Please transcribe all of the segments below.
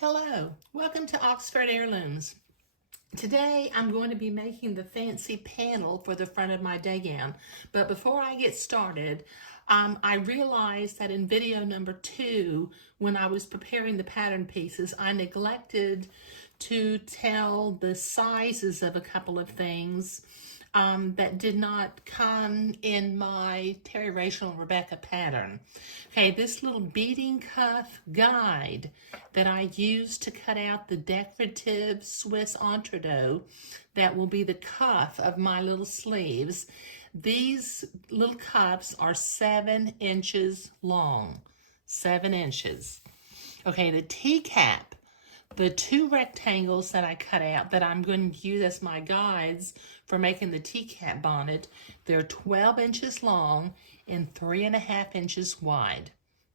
Hello, welcome to Oxford Heirlooms. Today I'm going to be making the fancy panel for the front of my day gown. But before I get started, I realized that in video number 2, when I was preparing the pattern pieces, I neglected to tell the sizes of a couple of things that did not come in my Terry, Rachel, and Rebecca pattern. Okay, this little beading cuff guide that I used to cut out the decorative Swiss Entredeux that will be the cuff of my little sleeves. These little cuffs are 7 inches long. 7 inches. Okay, the T-cap, the 2 rectangles that I cut out that I'm going to use as my guides for making the T-cap bonnet, they're 12 inches long and 3.5 inches wide.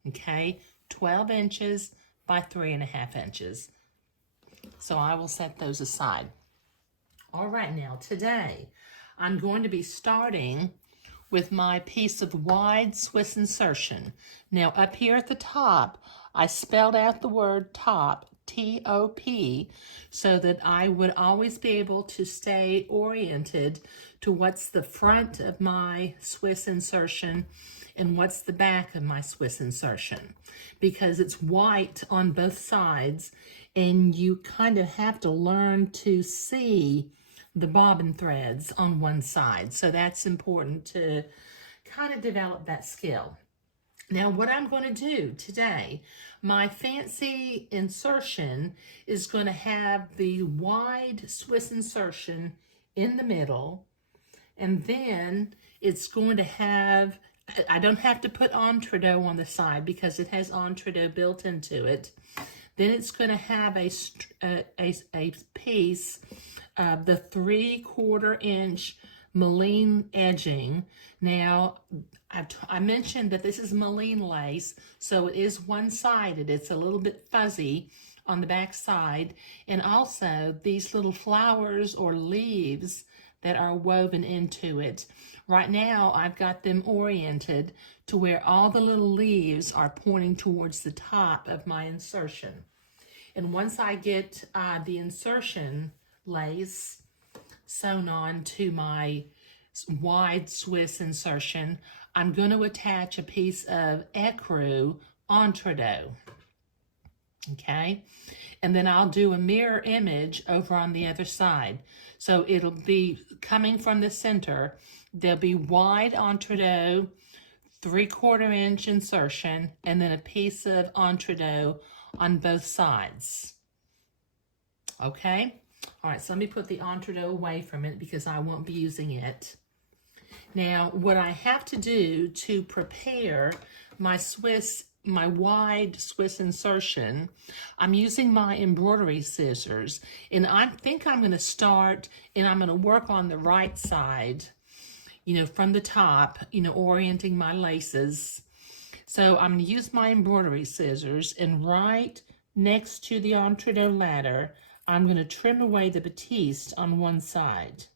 Okay, 12 inches by 3.5 inches. So I will set those aside. All right, now today I'm going to be starting with my piece of wide Swiss insertion. Now up here at the top, I spelled out the word top, T-O-P, so that I would always be able to stay oriented to what's the front of my Swiss insertion and what's the back of my Swiss insertion, because it's white on both sides and you kind of have to learn to see the bobbin threads on one side. So that's important to kind of develop that skill. Now, what I'm going to do today, my fancy insertion is going to have the wide Swiss insertion in the middle, and then it's going to have, I don't have to put Entredeux on the side because it has Entredeux built into it. Then it's going to have a piece of the 3/4 inch Malin edging. Now, I mentioned that this is Malin lace, so it is one-sided. It's a little bit fuzzy on the back side. And also, these little flowers or leaves that are woven into it. Right now, I've got them oriented to where all the little leaves are pointing towards the top of my insertion. And once I get the insertion lace sewn on to my wide Swiss insertion, I'm going to attach a piece of ecru Entredeux. Okay, and then I'll do a mirror image over on the other side. So it'll be coming from the center. There'll be wide Entredeux, 3/4 inch insertion, and then a piece of Entredeux on both sides. Okay, all right, so let me put the Entredeux away from it because I won't be using it. Now, what I have to do to prepare my wide Swiss insertion, I'm using my embroidery scissors, and I think I'm going to start and I'm going to work on the right side, from the top, orienting my laces. So I'm going to use my embroidery scissors, and right next to the Entredeux ladder, I'm going to trim away the batiste on one side.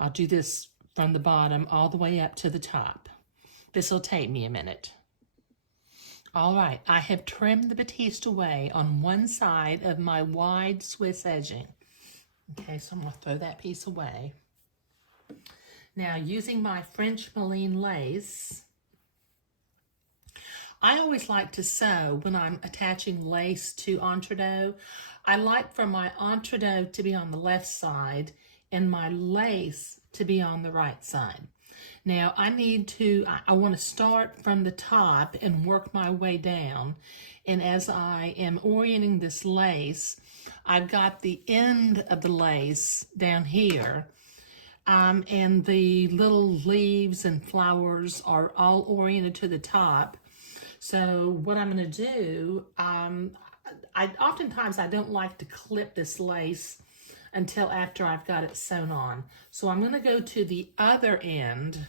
I'll do this from the bottom all the way up to the top. This will take me a minute. All right, I have trimmed the batiste away on one side of my wide Swiss edging. Okay, so I'm going to throw that piece away. Now, using my French Malin lace, I always like to sew when I'm attaching lace to Entredeux. I like for my Entredeux to be on the left side and my lace to be on the right side. Now I want to start from the top and work my way down. And as I am orienting this lace, I've got the end of the lace down here. And the little leaves and flowers are all oriented to the top. So what I'm going to do, oftentimes I don't like to clip this lace until after I've got it sewn on. So I'm going to go to the other end.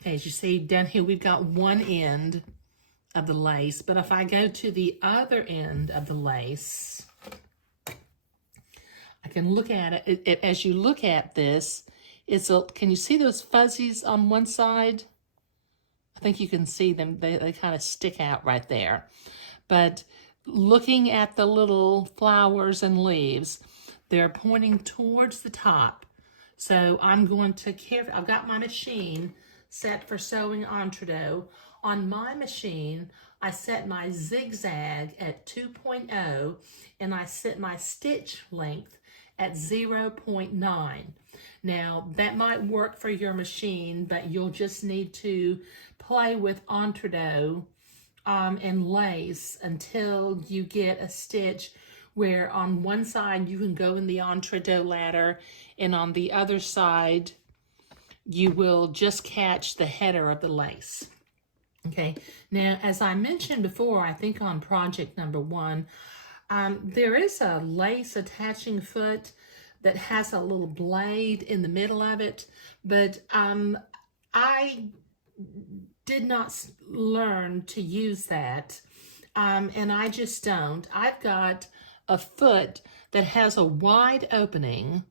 Okay, as you see down here, we've got one end of the lace, but if I go to the other end of the lace, I can look at it. As you look at this, can you see those fuzzies on one side? I think you can see them. They kind of stick out right there. But looking at the little flowers and leaves, they're pointing towards the top. So I'm going to I've got my machine set for sewing Entredeux. On my machine, I set my zigzag at 2.0 and I set my stitch length at 0.9. Now, that might work for your machine, but you'll just need to play with Entredeux and lace until you get a stitch where on one side you can go in the Entredeux ladder and on the other side you will just catch the header of the lace. Okay, now as I mentioned before, I think on project number 1, there is a lace attaching foot that has a little blade in the middle of it, but I did not learn to use that, and I just don't. I've got a foot that has a wide opening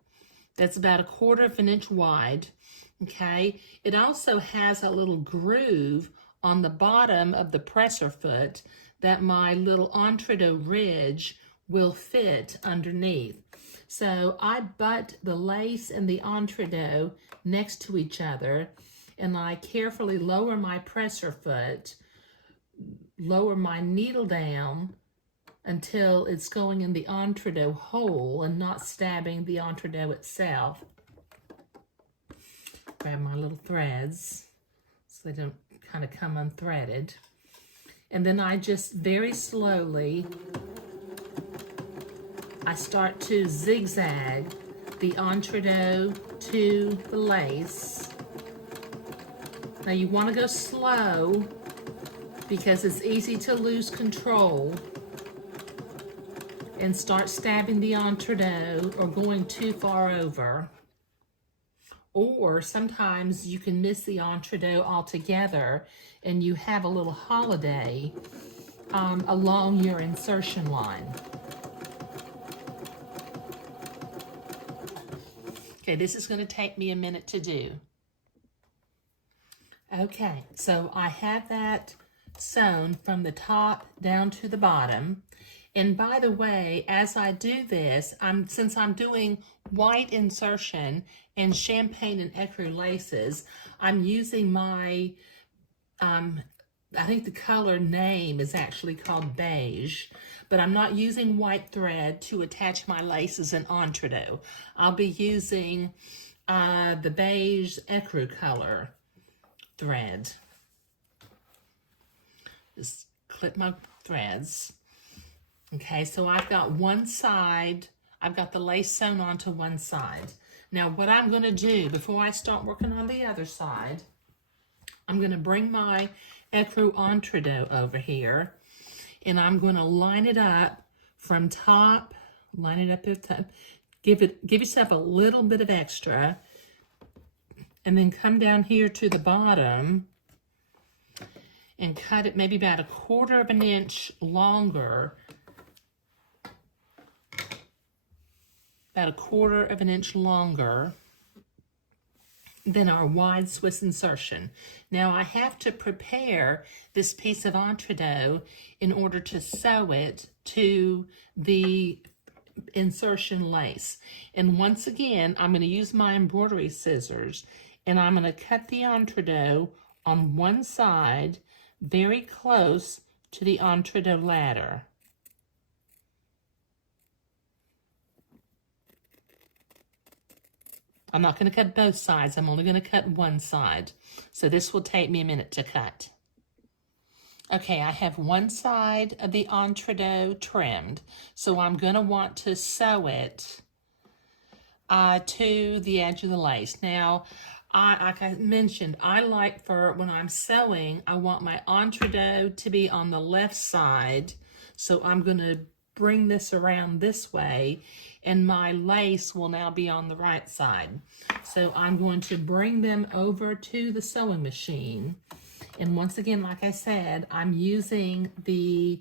that's about 1/4 inch wide, okay? It also has a little groove on the bottom of the presser foot that my little Entredeux ridge will fit underneath. So I butt the lace and the Entredeux next to each other, and I carefully lower my presser foot, lower my needle down until it's going in the Entredeux hole and not stabbing the Entredeux itself. Grab my little threads so they don't kind of come unthreaded. And then I just very slowly, I start to zigzag the Entredeux to the lace. Now you want to go slow because it's easy to lose control and start stabbing the Entredeux or going too far over. Or sometimes you can miss the Entredeux altogether and you have a little holiday along your insertion line. Okay, this is going to take me a minute to do. Okay, so I have that sewn from the top down to the bottom. And by the way, as I do this, since I'm doing white insertion and champagne and ecru laces, I'm using my, I think the color name is actually called beige, but I'm not using white thread to attach my laces in Entredeux. I'll be using the beige ecru color thread. Just clip my threads. Okay, so I've got one side, I've got the lace sewn onto one side. Now what I'm going to do before I start working on the other side, I'm going to bring my ecru Entredeux over here and I'm going to line it up from top, line it up at the top, give yourself a little bit of extra, and then come down here to the bottom and cut it maybe about 1/4 inch longer, about 1/4 inch longer than our wide Swiss insertion. Now I have to prepare this piece of Entredeux in order to sew it to the insertion lace. And once again, I'm going to use my embroidery scissors and I'm going to cut the Entredeux on one side very close to the Entredeux ladder. I'm not going to cut both sides. I'm only going to cut one side. So this will take me a minute to cut. Okay, I have one side of the Entredeux trimmed. So I'm going to want to sew it to the edge of the lace. Now, like I mentioned, I like for when I'm sewing, I want my Entredeux to be on the left side. So I'm going to bring this around this way and my lace will now be on the right side. So I'm going to bring them over to the sewing machine. And once again, like I said, I'm using the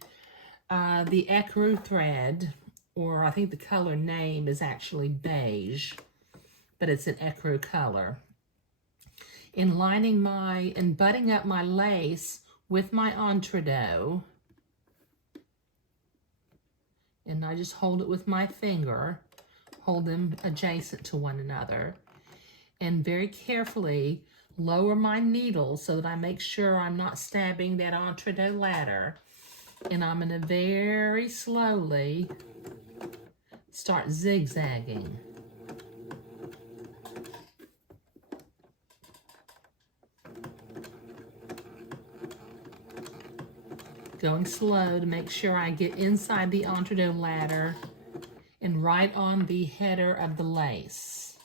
ecru thread, or I think the color name is actually beige, but it's an ecru color. in lining and butting up my lace with my Entredeux. And I just hold it with my finger, hold them adjacent to one another, and very carefully lower my needle so that I make sure I'm not stabbing that Entredeux ladder. And I'm going to very slowly start zigzagging. Going slow to make sure I get inside the Entredeux ladder and right on the header of the lace.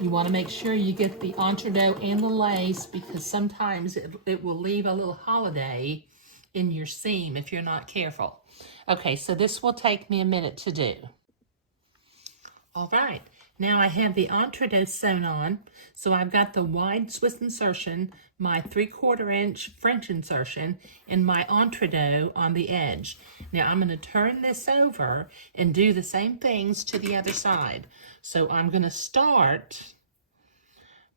You want to make sure you get the Entredeux and the lace, because sometimes it will leave a little holiday in your seam if you're not careful. Okay, so this will take me a minute to do. All right, now I have the Entredeux sewn on, so I've got the wide Swiss insertion, my 3/4 inch French insertion, and my Entredeux on the edge. Now I'm going to turn this over and do the same things to the other side. So I'm going to start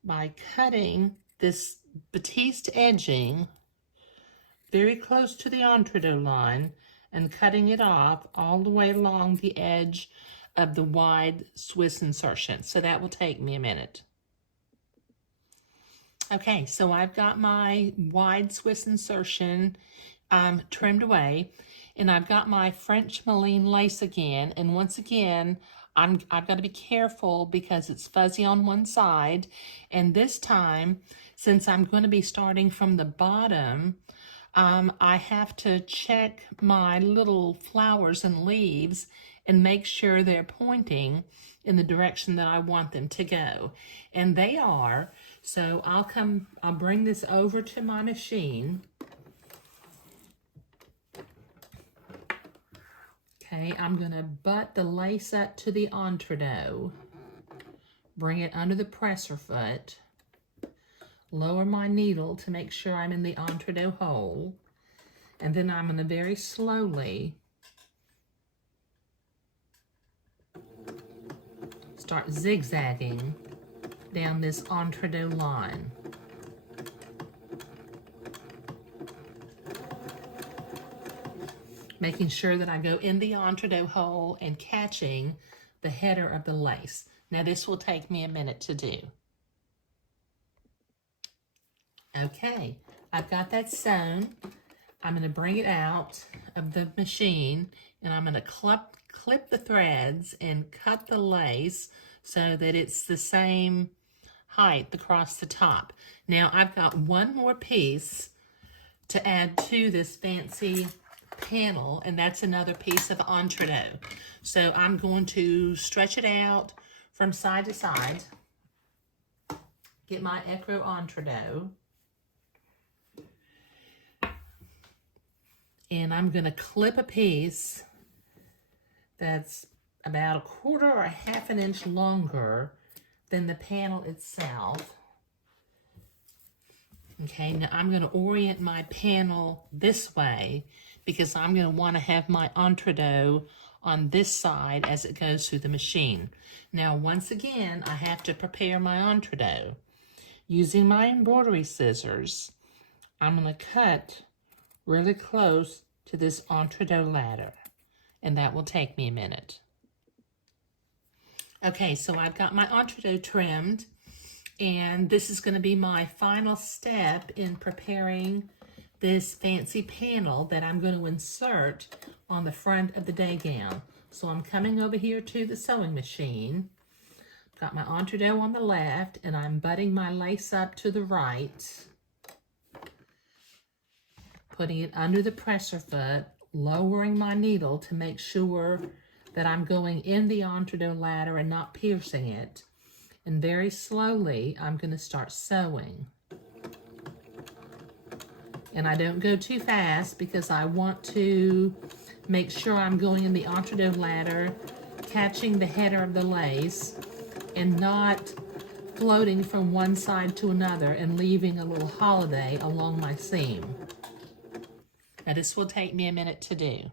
by cutting this batiste edging very close to the Entredeux line and cutting it off all the way along the edge of the wide Swiss insertion. So that will take me a minute. Okay, so I've got my wide Swiss insertion trimmed away, and I've got my French Malines lace again, and once again I've got to be careful because it's fuzzy on one side, and this time, since I'm going to be starting from the bottom, I have to check my little flowers and leaves and make sure they're pointing in the direction that I want them to go. And they are. So I'll bring this over to my machine. Okay, I'm gonna butt the lace up to the Entredeux, bring it under the presser foot, lower my needle to make sure I'm in the Entredeux hole, and then I'm gonna very slowly start zigzagging down this Entredeux line. Making sure that I go in the Entredeux hole and catching the header of the lace. Now this will take me a minute to do. Okay, I've got that sewn. I'm going to bring it out of the machine, and I'm going to clip the threads and cut the lace so that it's the same height across the top. Now I've got one more piece to add to this fancy panel, and that's another piece of Entredeux. So I'm going to stretch it out from side to side, get my ecru Entredeux, and I'm going to clip a piece that's about 1/4 or 1/2 inch longer than the panel itself. Okay, now I'm going to orient my panel this way because I'm going to want to have my Entredeux on this side as it goes through the machine. Now, once again, I have to prepare my Entredeux. Using my embroidery scissors, I'm going to cut really close to this Entredeux ladder, and that will take me a minute. Okay, so I've got my Entredeux trimmed, and this is going to be my final step in preparing this fancy panel that I'm going to insert on the front of the day gown. So I'm coming over here to the sewing machine. Got my Entredeux on the left, and I'm butting my lace up to the right, putting it under the presser foot, lowering my needle to make sure that I'm going in the Entredeux ladder and not piercing it. And very slowly, I'm going to start sewing. And I don't go too fast because I want to make sure I'm going in the Entredeux ladder, catching the header of the lace, and not floating from one side to another and leaving a little holiday along my seam. Now this will take me a minute to do.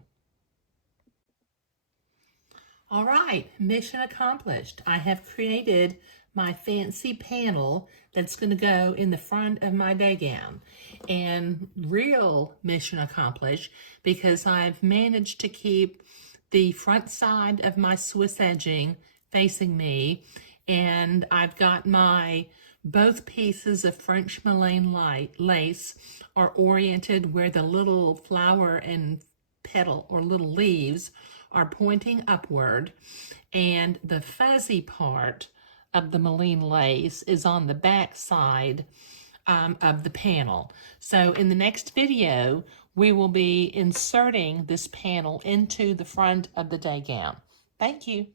All right, mission accomplished. I have created my fancy panel that's going to go in the front of my day gown. And real mission accomplished because I've managed to keep the front side of my Swiss edging facing me, and I've got my both pieces of French mullein lace are oriented where the little flower and petal or little leaves are pointing upward, and the fuzzy part of the mullein lace is on the back side of the panel. So in the next video, we will be inserting this panel into the front of the day gown. Thank you.